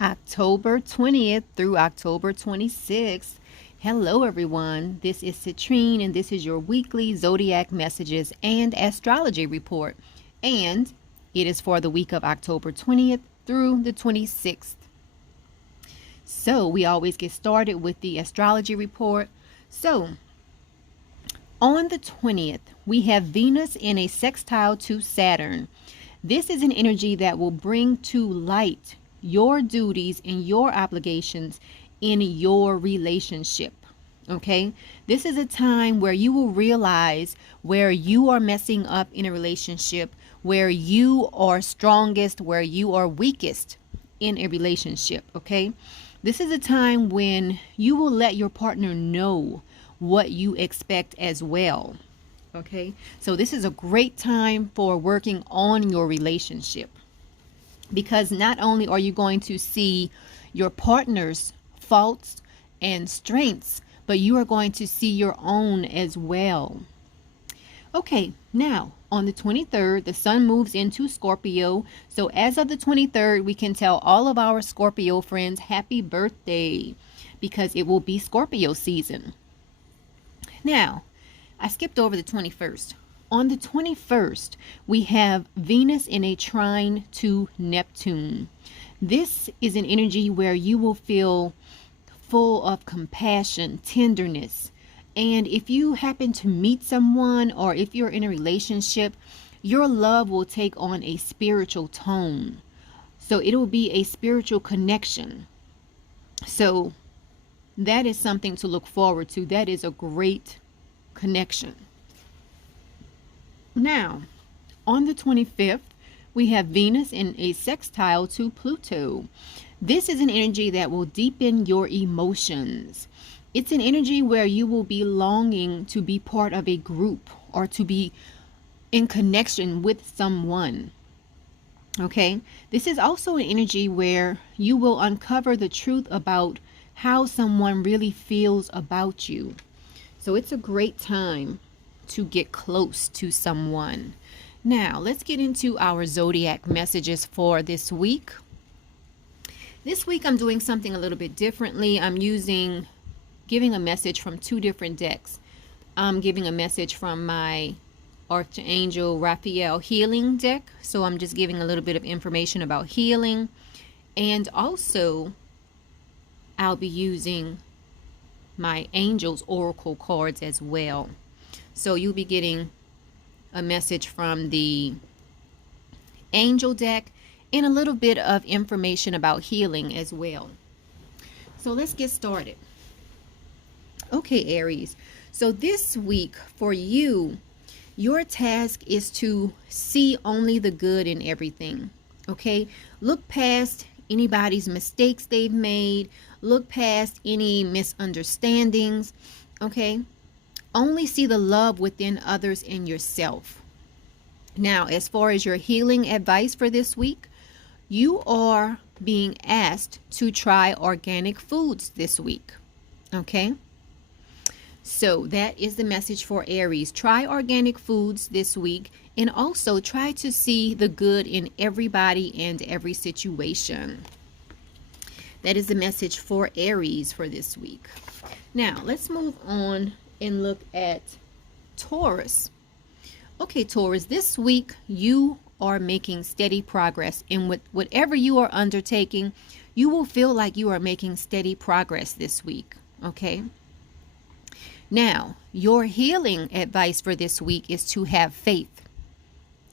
October 20th through October 26th. Hello, everyone. This is Citrine, and this is your weekly Zodiac messages and astrology report. And it is for the week of October 20th through the 26th. So, we always get started with the astrology report. So, on the 20th, we have Venus in a sextile to Saturn. This is an energy that will bring to light your duties and your obligations in your relationship. Okay, this is a time where you will realize where you are messing up in a relationship, where you are strongest, where you are weakest in a relationship. Okay, this is a time when you will let your partner know what you expect as well. Okay, so this is a great time for working on your relationship, because not only are you going to see your partner's faults and strengths, but you are going to see your own as well. Okay, now on the 23rd, the sun moves into Scorpio. So as of the 23rd, we can tell all of our Scorpio friends happy birthday, because it will be Scorpio season. Now, I skipped over the 21st. On the 21st, we have Venus in a trine to Neptune. This is an energy where you will feel full of compassion, tenderness. And if you happen to meet someone, or if you're in a relationship, your love will take on a spiritual tone. So it will be a spiritual connection. So that is something to look forward to. That is a great connection. Now, on the 25th, we have Venus in a sextile to Pluto. This is an energy that will deepen your emotions. It's an energy where you will be longing to be part of a group, or to be in connection with someone. Okay, this is also an energy where you will uncover the truth about how someone really feels about you. So it's a great time to get close to someone. Now, let's get into our zodiac messages for this week. This week, I'm doing something a little bit differently. I'm giving a message from two different decks. I'm giving a message from my Archangel Raphael healing deck. So I'm just giving a little bit of information about healing. And also, I'll be using my Angels Oracle cards as well. So you'll be getting a message from the Angel deck and a little bit of information about healing as well. So let's get started. Okay, Aries. So this week for you, your task is to see only the good in everything. Okay? Look past anybody's mistakes they've made. Look past any misunderstandings. Okay? Only see the love within others and yourself. Now, as far as your healing advice for this week, you are being asked to try organic foods this week. Okay? So that is the message for Aries. Try organic foods this week, and also try to see the good in everybody and every situation. That is the message for Aries for this week. Now, let's move on and look at Taurus. Okay, Taurus, this week you are making steady progress in whatever you are undertaking. You will feel like you are making steady progress this week. Okay. Now, your healing advice for this week is to have faith.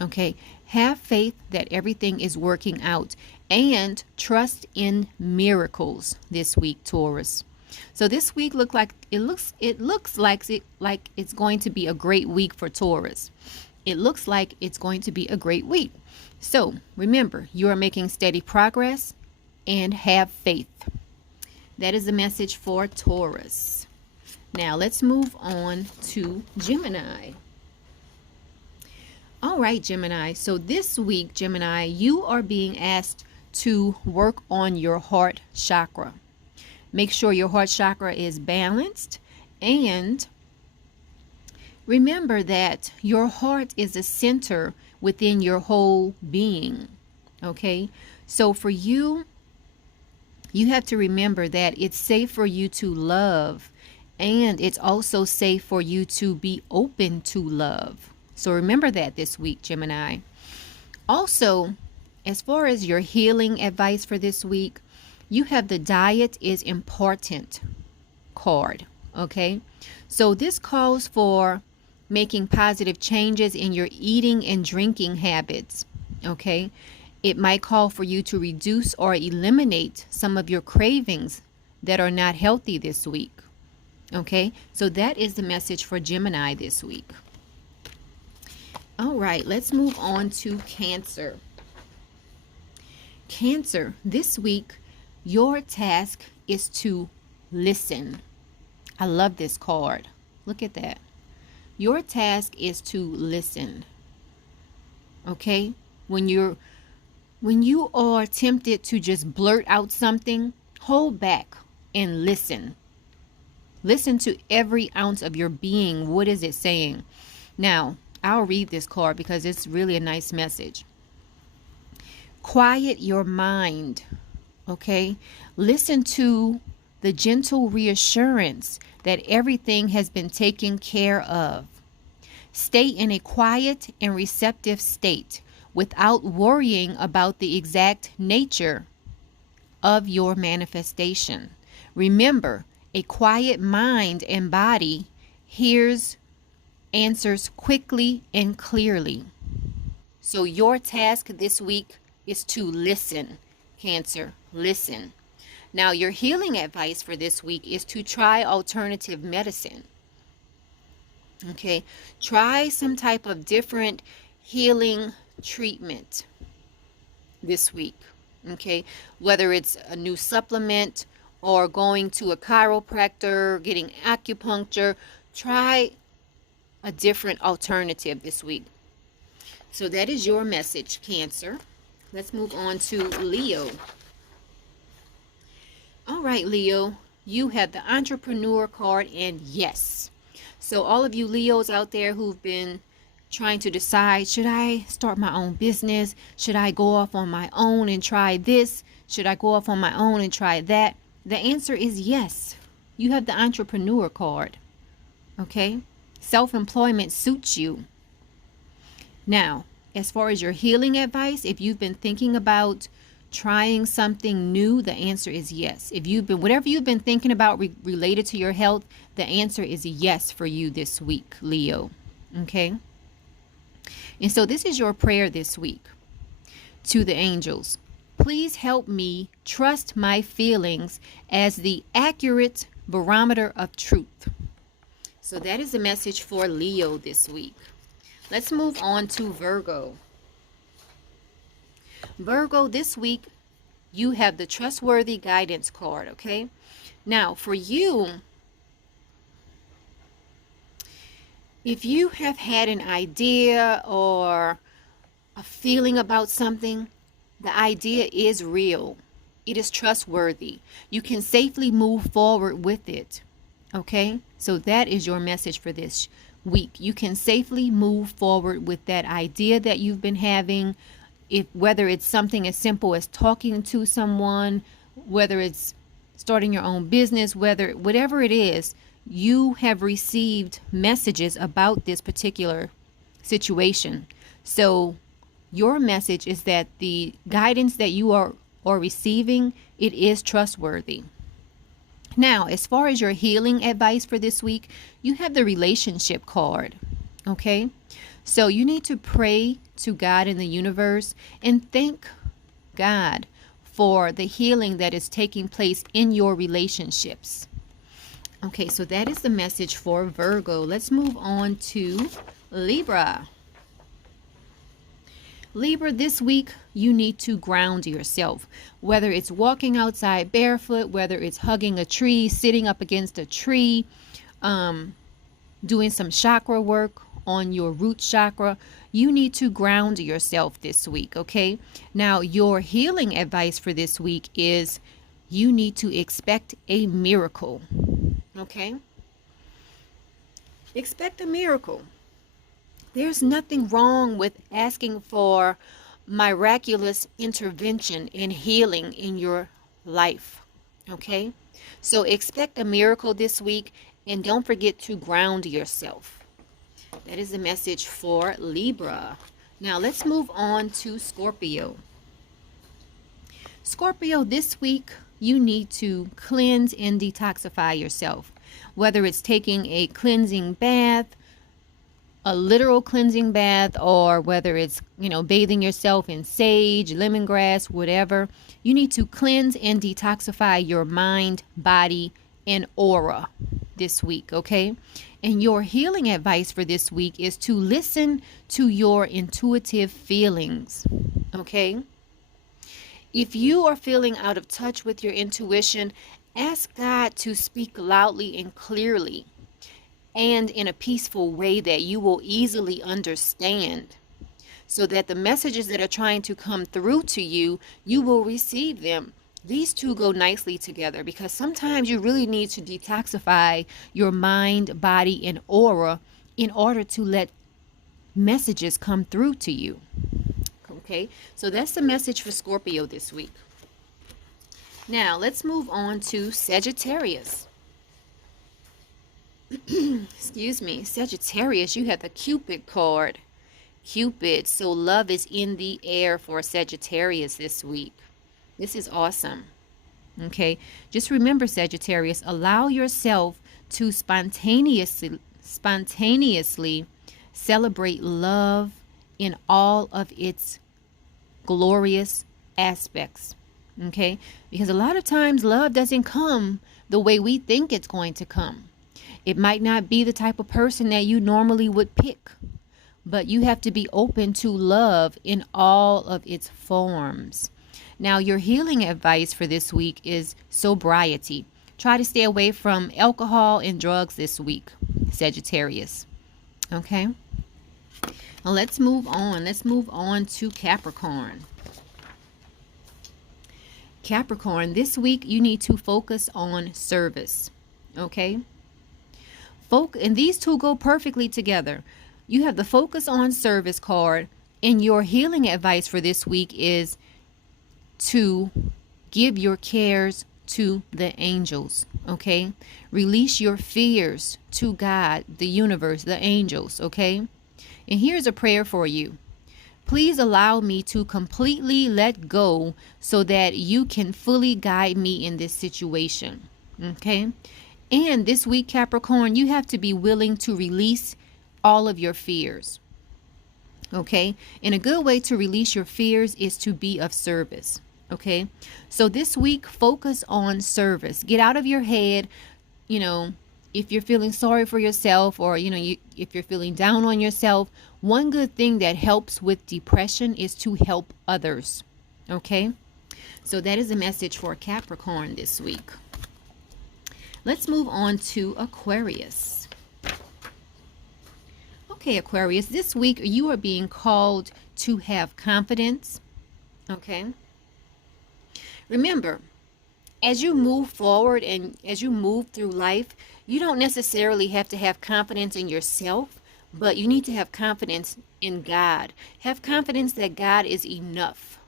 Okay. Have faith that everything is working out, and trust in miracles this week, Taurus. So this week looks like it's going to be a great week for Taurus. It looks like it's going to be a great week. So remember, you are making steady progress, and have faith. That is the message for Taurus. Now let's move on to Gemini. All right, Gemini. So this week, Gemini, you are being asked to work on your heart chakra. Make sure your heart chakra is balanced, and remember that your heart is a center within your whole being. Okay, so for you, You have to remember that it's safe for you to love, and it's also safe for you to be open to love. So remember that this week, Gemini. Also, as far as your healing advice for this week, you have the diet is important card. Okay. So this calls for making positive changes in your eating and drinking habits. Okay. It might call for you to reduce or eliminate some of your cravings that are not healthy this week. Okay. So that is the message for Gemini this week. All right. Let's move on to Cancer. Cancer, this week, your task is to listen. I love this card. Look at that. Your task is to listen. Okay? When you are tempted to just blurt out something, hold back and listen. Listen to every ounce of your being. What is it saying? Now, I'll read this card because it's really a nice message. Quiet your mind. Okay? Listen to the gentle reassurance that everything has been taken care of. Stay in a quiet and receptive state without worrying about the exact nature of your manifestation. Remember, a quiet mind and body hears answers quickly and clearly. So your task this week is to listen, Cancer. Listen. Now, your healing advice for this week is to try alternative medicine. Okay, try some type of different healing treatment this week. Okay, whether it's a new supplement or going to a chiropractor, getting acupuncture, try a different alternative this week. So that is your message, Cancer. Let's move on to Leo. All right, Leo, you have the entrepreneur card, and yes. So all of you Leos out there who've been trying to decide, should I start my own business? Should I go off on my own and try this? Should I go off on my own and try that? The answer is yes. You have the entrepreneur card. Okay? Self-employment suits you. Now, as far as your healing advice, if you've been thinking about trying something new, the answer is yes. If you've been, whatever you've been thinking about related to your health, the answer is yes for you this week, Leo. Okay? And so this is your prayer this week to the angels. Please help me trust my feelings as the accurate barometer of truth. So that is the message for Leo this week. Let's move on to Virgo. Virgo, this week, you have the trustworthy guidance card, okay? Now, for you, if you have had an idea or a feeling about something, the idea is real. It is trustworthy. You can safely move forward with it, okay? So that is your message for this week. You can safely move forward with that idea that you've been having, whether it's something as simple as talking to someone, whether it's starting your own business, whatever it is, you have received messages about this particular situation. So your message is that the guidance that you are receiving, it is trustworthy. Now, as far as your healing advice for this week, you have the relationship card. Okay? So you need to pray to God in the universe and thank God for the healing that is taking place in your relationships. Okay, so that is the message for Virgo. Let's move on to Libra. Libra, this week you need to ground yourself, whether it's walking outside barefoot, whether it's hugging a tree, sitting up against a tree, doing some chakra work on your root chakra. You need to ground yourself this week, okay? Now, your healing advice for this week is you need to expect a miracle, okay? Expect a miracle. There's nothing wrong with asking for miraculous intervention and healing in your life, Okay? So expect a miracle this week, and don't forget to ground yourself. That is the message for Libra. Now let's move on to Scorpio. Scorpio, this week you need to cleanse and detoxify yourself. Whether it's taking a cleansing bath, a literal cleansing bath, or whether it's, bathing yourself in sage, lemongrass, whatever, you need to cleanse and detoxify your mind, body, and aura this week, okay? And your healing advice for this week is to listen to your intuitive feelings, okay? If you are feeling out of touch with your intuition, ask God to speak loudly and clearly and in a peaceful way that you will easily understand, so that the messages that are trying to come through to you, you will receive them. These two go nicely together, because sometimes you really need to detoxify your mind, body, and aura in order to let messages come through to you. Okay, so that's the message for Scorpio this week. Now let's move on to Sagittarius. Excuse me, Sagittarius, you have the Cupid card. Cupid, so love is in the air for Sagittarius this week. This is awesome. Okay, just remember, Sagittarius, allow yourself to spontaneously celebrate love in all of its glorious aspects. Okay, because a lot of times love doesn't come the way we think it's going to come. It might not be the type of person that you normally would pick, but you have to be open to love in all of its forms. Now, your healing advice for this week is sobriety. Try to stay away from alcohol and drugs this week, Sagittarius. Okay? Now let's move on. Let's move on to Capricorn. Capricorn, this week you need to focus on service. Okay? And these two go perfectly together. You have the focus on service card, and your healing advice for this week is to give your cares to the angels. Okay? Release your fears to God, the universe, the angels. Okay? And here's a prayer for you. Please allow me to completely let go so that you can fully guide me in this situation. Okay? And this week, Capricorn, you have to be willing to release all of your fears. Okay? And a good way to release your fears is to be of service. Okay? So this week, focus on service. Get out of your head, if you're feeling sorry for yourself, or, if you're feeling down on yourself. One good thing that helps with depression is to help others. Okay? So that is a message for Capricorn this week. Let's move on to Aquarius. Okay, Aquarius, this week you are being called to have confidence. Okay? Remember, as you move forward and as you move through life, you don't necessarily have to have confidence in yourself, but you need to have confidence in God. Have confidence that God is enough.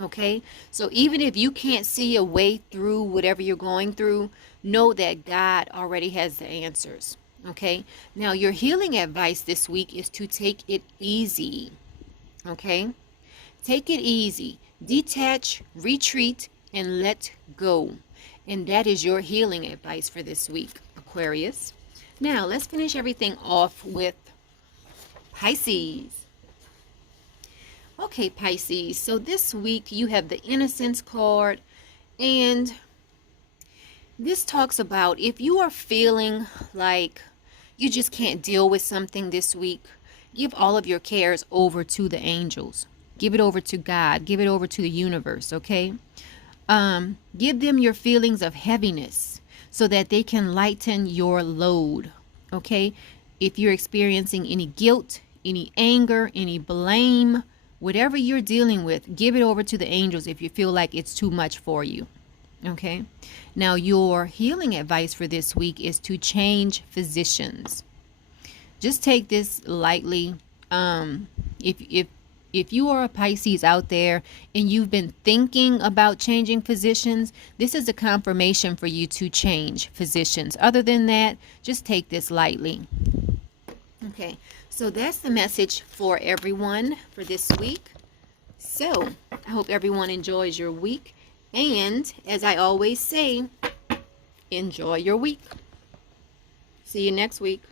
Okay? So even if you can't see a way through whatever you're going through, know that God already has the answers. Okay? Now, your healing advice this week is to take it easy. Okay? Take it easy. Detach, retreat, and let go. And that is your healing advice for this week, Aquarius. Now, let's finish everything off with Pisces. Okay, Pisces. So this week you have the Innocence card, and this talks about if you are feeling like you just can't deal with something this week, give all of your cares over to the angels. Give it over to God. Give it over to the universe, okay? Give them your feelings of heaviness so that they can lighten your load, okay? If you're experiencing any guilt, any anger, any blame, whatever you're dealing with, give it over to the angels if you feel like it's too much for you, okay? Now, your healing advice for this week is to change physicians. Just take this lightly. If If you are a Pisces out there and you've been thinking about changing physicians, this is a confirmation for you to change physicians. Other than that, just take this lightly. Okay, so that's the message for everyone for this week. So I hope everyone enjoys your week. And as I always say, enjoy your week. See you next week.